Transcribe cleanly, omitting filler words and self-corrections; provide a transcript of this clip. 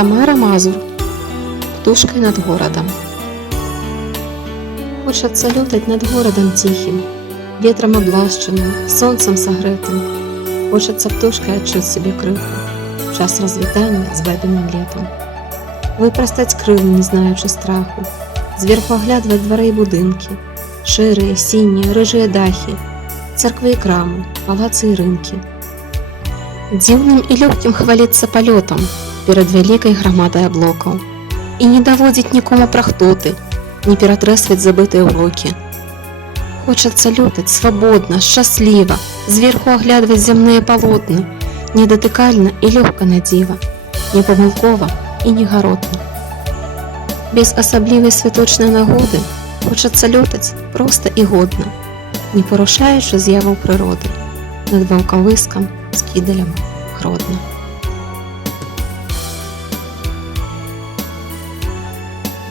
Тамара Мазур. Птушкой над городом. Хочется летать над городом тихим, ветром облащенным, солнцем согретым. Хочется птушкой отчуть себе крыху в час развітання з бабиным летом. Выпростать крылы, не знаючи страху, зверху оглядывать дворы и будынки, шэрые, синие, рыжие дахи, церкви и крамы, палацы и рынки. Дзіўным и легким хвалиться полетом перед великой громадой облоков и не доводить никому прахтоты, не ператрэсваць забытые уроки. Хочется летать свободно, счастливо, зверху оглядывать земные полотны, недотыкальна и легко на диво, не помылкова и не гаротна. Без асаблівай святочнай нагоды хочется летать просто и годно, не порушаючи з'яваў природы над ваўкавыскам з кідалем Гродно.